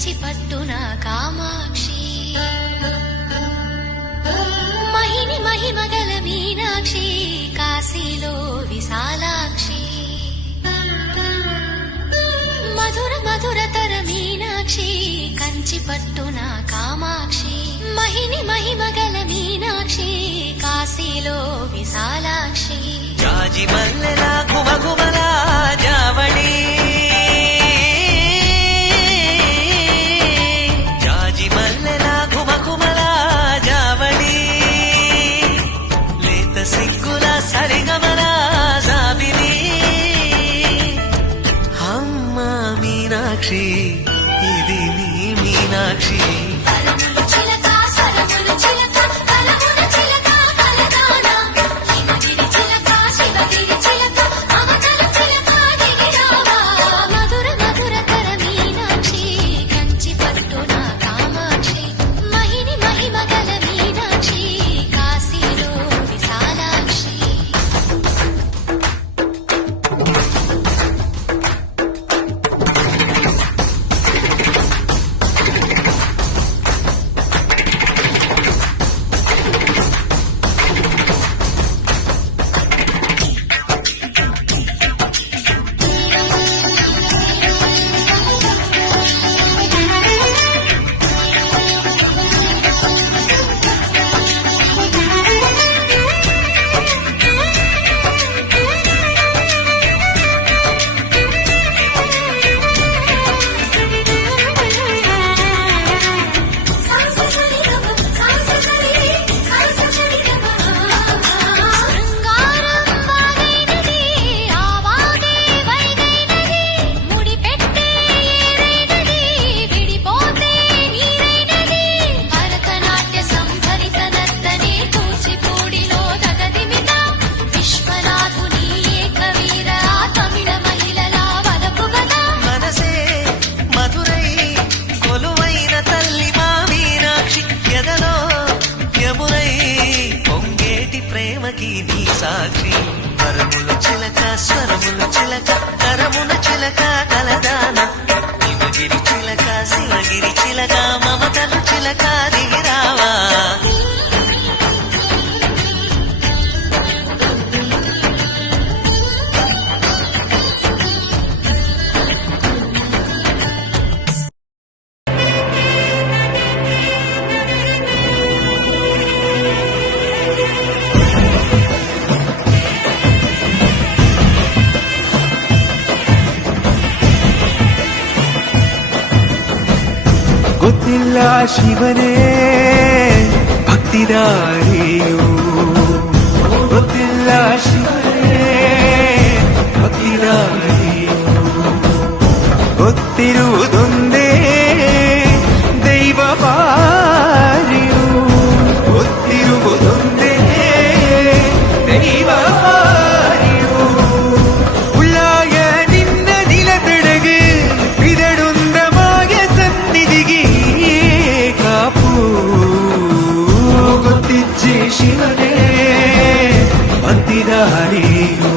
కంచి పట్టున కామాక్షి మహిని మహిమగల మీనాక్షి కాశీలో విశాలాక్షి మధుర మధురతర మీనాక్షి కంచి పట్టున కామాక్షి మహిని మహిమగల మీనాక్షి కాశీలో విశాలాక్షి జాజి మల్లెలా గుమగుమలా జావళి జాజి మల్లెలా గుమగుమలా జావళి లేత సిగ్గుల సరిగమల జాబిలి అమ్మ మీనాక్షి ఇది నీ మీనాక్షి సాక్షి వరముల చిలక స్వరముల చిలక కరమున చిలక కలదాన హిమగిరి చిలక శివగిరి చిలక మమతలు చిలక దిగిరావా ಗೊತ್ತಿಲ್ಲ ಶಿವನೇ ಭಕ್ತಿದಾರಿಯು ಗೊತ್ತಿಲ್ಲ ಶಿವನೇ ಭಕ್ತಿದಾರಿಯು ಗೊತ್ತಿರುವುದೊಂದೇ ದೈವ ಪಾರಿಯು ಗೊತ್ತಿರುವುದೊಂದೇ ದೈವ ಪಾರಿಯು ಉಳ್ಳಾಯ ನಿನ್ನ ನಿಲತಡಗು ಬಿದಡುಂದ ಮಾಯ ಸನ್ನಿಧಿಗೆ ಕಾಪು ಗೊತ್ತಿಜ್ಜೆ ಶಿವನೇ ಭಕ್ತಿದಾರಿಯು